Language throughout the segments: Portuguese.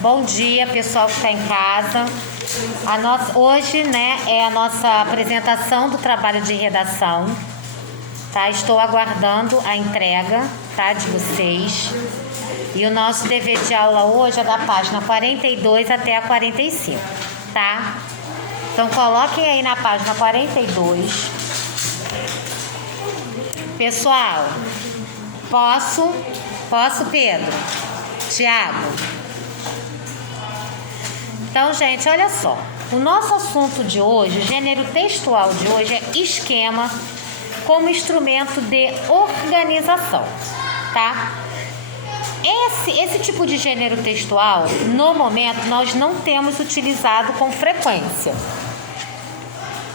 Bom dia, pessoal que está em casa. Hoje, é a nossa apresentação do trabalho de redação. Tá? Estou aguardando a entrega, tá, de vocês. E o nosso dever de aula hoje é da página 42 até a 45, tá? Então, coloquem aí na página 42. Pessoal, posso, Pedro? Tiago? Então, gente, olha só. O nosso assunto de hoje, o gênero textual de hoje é esquema como instrumento de organização, tá? Esse tipo de gênero textual, no momento, nós não temos utilizado com frequência.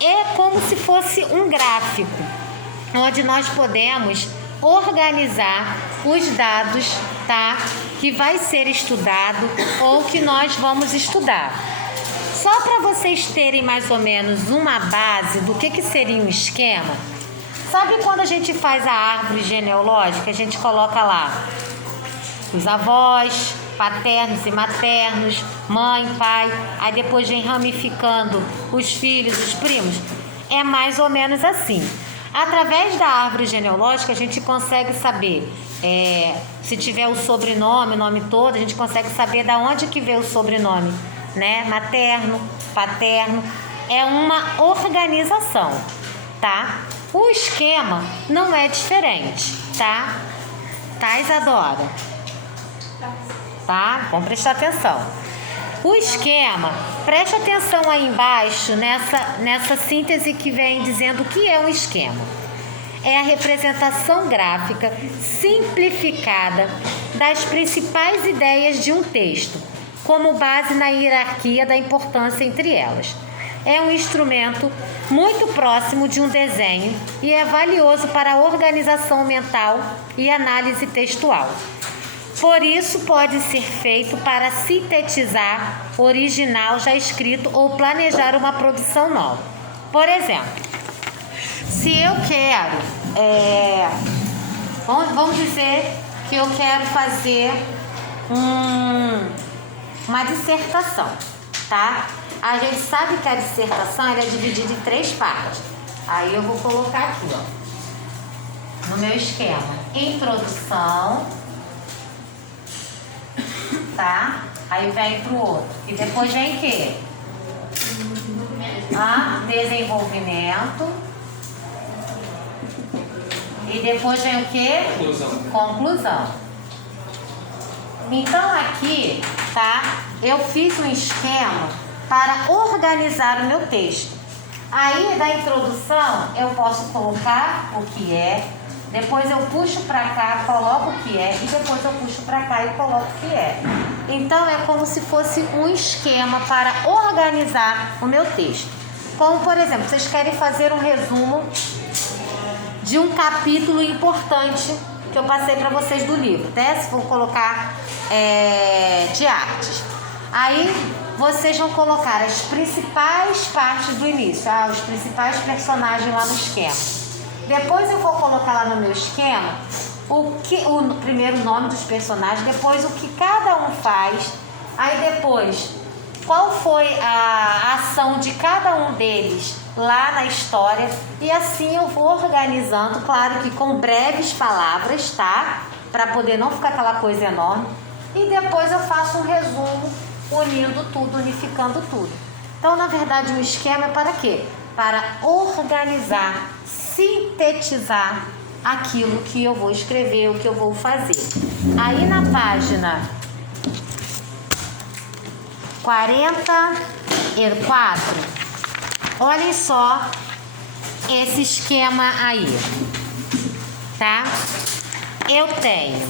É como se fosse um gráfico, onde nós podemos organizar os dados, tá? Que vai ser estudado ou que nós vamos estudar. Só para vocês terem mais ou menos uma base do que seria um esquema. Sabe quando a gente faz a árvore genealógica, a gente coloca lá os avós, paternos e maternos, mãe, pai, aí depois vem ramificando os filhos, os primos? É mais ou menos assim. Através da árvore genealógica, a gente consegue saber, se tiver o sobrenome, o nome todo, a gente consegue saber da onde que veio o sobrenome, né? Materno, paterno. É uma organização, tá? O esquema não é diferente, tá? Tá, Isadora? Tá? Vamos prestar atenção. O esquema, preste atenção aí embaixo nessa síntese que vem dizendo o que é um esquema. É a representação gráfica simplificada das principais ideias de um texto, como base na hierarquia da importância entre elas. É um instrumento muito próximo de um desenho e é valioso para a organização mental e análise textual. Por isso, pode ser feito para sintetizar original já escrito ou planejar uma produção nova. Por exemplo, se eu quero, vamos dizer que eu quero fazer uma dissertação, tá? A gente sabe que a dissertação ela é dividida em 3 partes. Aí eu vou colocar aqui, ó, no meu esquema: introdução, tá? Aí vem pro outro. E depois vem o quê? Desenvolvimento. E depois vem o quê? Conclusão. Então aqui, tá? Eu fiz um esquema para organizar o meu texto. Aí da introdução eu posso colocar o que é. Depois eu puxo para cá, coloco o que é, e depois eu puxo para cá e coloco o que é. Então é como se fosse um esquema para organizar o meu texto. Como, por exemplo, vocês querem fazer um resumo de um capítulo importante que eu passei para vocês do livro, né? Se for colocar de artes. Aí vocês vão colocar as principais partes do início, os principais personagens lá no esquema. Depois eu vou colocar lá no meu esquema o primeiro nome dos personagens, depois o que cada um faz, aí depois qual foi a ação de cada um deles lá na história, e assim eu vou organizando, claro que com breves palavras, tá? Para poder não ficar aquela coisa enorme, e depois eu faço um resumo unindo tudo, unificando tudo. Então, na verdade, o esquema é para quê? Para organizar, sintetizar aquilo que eu vou escrever, o que eu vou fazer. Aí na página 44, olhem só esse esquema aí, tá? Eu tenho,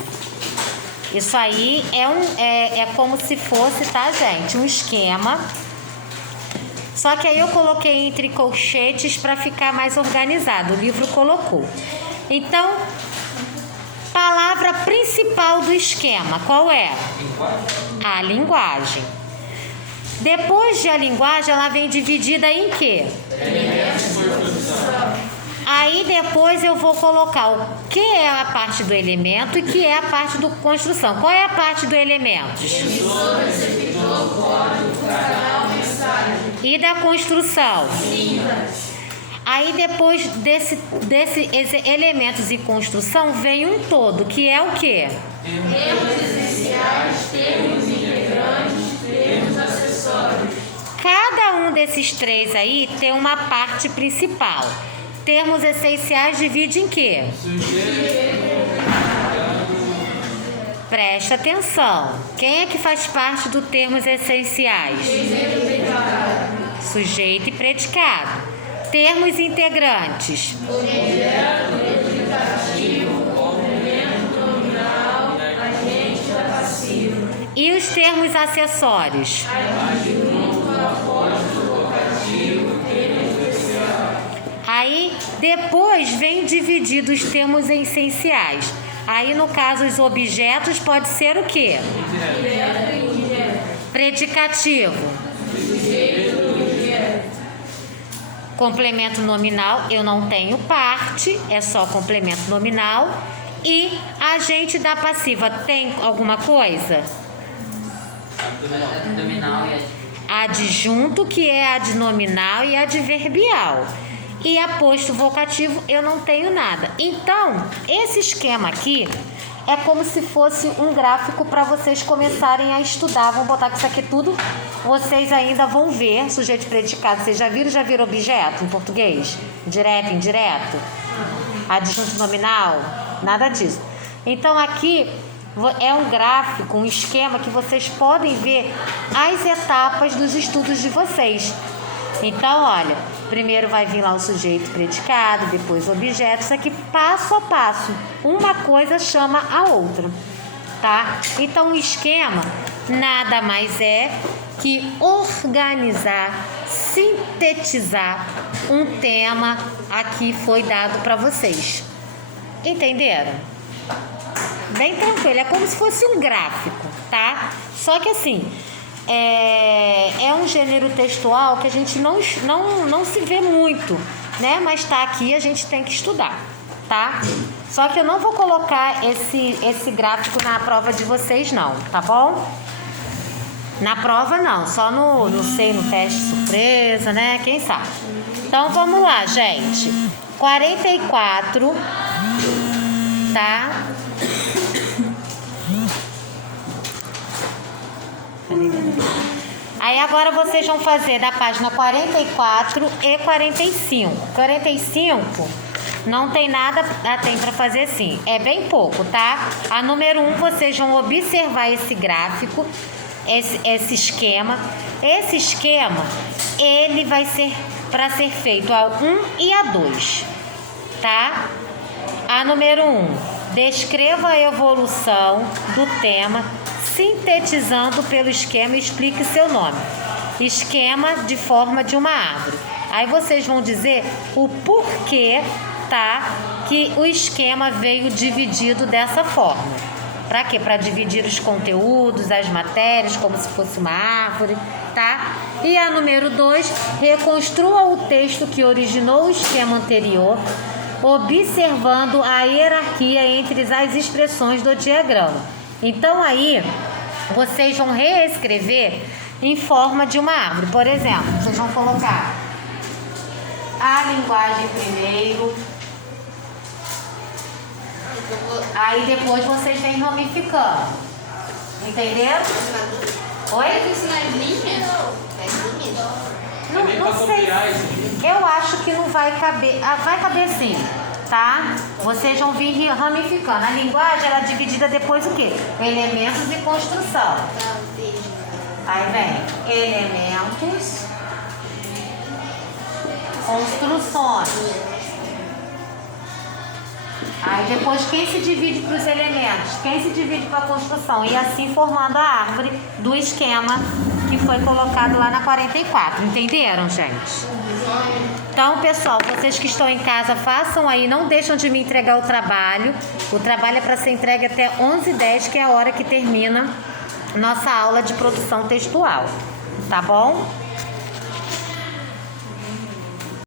isso aí é como se fosse, tá, gente? Um esquema. Só que aí eu coloquei entre colchetes para ficar mais organizado. O livro colocou. Então, palavra principal do esquema, qual é? A linguagem. Depois de a linguagem, ela vem dividida em quê? Aí depois eu vou colocar o que é a parte do elemento e o que é a parte do construção. Qual é a parte do elementos? Emissor, receptor, código, canal, mensagem. E da construção? Síntese. Aí depois desses elementos e construção vem um todo, que é o quê? Termos essenciais, termos integrantes, termos acessórios. Cada um desses três aí tem uma parte principal. Termos essenciais divide em quê? Presta atenção. Quem é que faz parte do termos essenciais? Sujeito e predicado. Termos integrantes. Objeto, predicativo, complemento nominal, agente passivo. E os termos acessórios? Adjunto, apóstrofo, vocativo, termo especial. Aí depois vem dividido os termos essenciais. Aí no caso os objetos pode ser o quê? Direto e indireto. Predicativo. Sujeito do objeto. Complemento nominal, eu não tenho parte, é só complemento nominal. E agente da passiva tem alguma coisa? Abdominal e Adjunto, que é adnominal e adverbial. E aposto vocativo, eu não tenho nada. Então, esse esquema aqui é como se fosse um gráfico para vocês começarem a estudar. Vamos botar que isso aqui tudo vocês ainda vão ver. Sujeito e predicado, vocês já viram objeto em português? Direto, indireto? Adjunto nominal? Nada disso. Então aqui é um gráfico, um esquema que vocês podem ver as etapas dos estudos de vocês. Então, olha, primeiro vai vir lá o sujeito predicado, depois o objeto, isso aqui passo a passo. Uma coisa chama a outra, tá? Então, o esquema nada mais é que organizar, sintetizar um tema aqui foi dado para vocês. Entenderam? Bem tranquilo, é como se fosse um gráfico, tá? Só que assim, é um gênero textual que a gente não se vê muito, né? Mas tá aqui, a gente tem que estudar, tá? Só que eu não vou colocar esse gráfico na prova de vocês não, tá bom? Na prova não, só no teste surpresa, né? Quem sabe? Então vamos lá, gente. 44, tá? Aí agora vocês vão fazer da página 44 e 45. 45 não tem nada, tem para fazer sim. É bem pouco, tá? A número 1 vocês vão observar esse gráfico, esse esquema. Esse esquema, ele vai ser para ser feito a 1 e a 2, tá? A número 1, descreva a evolução do tema sintetizando pelo esquema e explique seu nome. Esquema de forma de uma árvore. Aí vocês vão dizer o porquê, tá? Que o esquema veio dividido dessa forma. Para quê? Para dividir os conteúdos, as matérias, como se fosse uma árvore, tá? E a número 2, reconstrua o texto que originou o esquema anterior, observando a hierarquia entre as expressões do diagrama. Então aí, vocês vão reescrever em forma de uma árvore. Por exemplo, vocês vão colocar a linguagem primeiro. Aí depois vocês vêm ramificando. Entenderam? Oi? Não sei. Eu acho que não vai caber. Vai caber sim, tá? Vocês vão vir ramificando. A linguagem ela é dividida depois o quê? Elementos e construção. Aí vem elementos, construções. Aí depois quem se divide para os elementos, quem se divide para a construção, e assim formando a árvore do esquema que foi colocado lá na 44. Entenderam, gente? Então, pessoal, vocês que estão em casa, façam aí, não deixam de me entregar o trabalho. O trabalho é para ser entregue até 11h10, que é a hora que termina nossa aula de produção textual. Tá bom?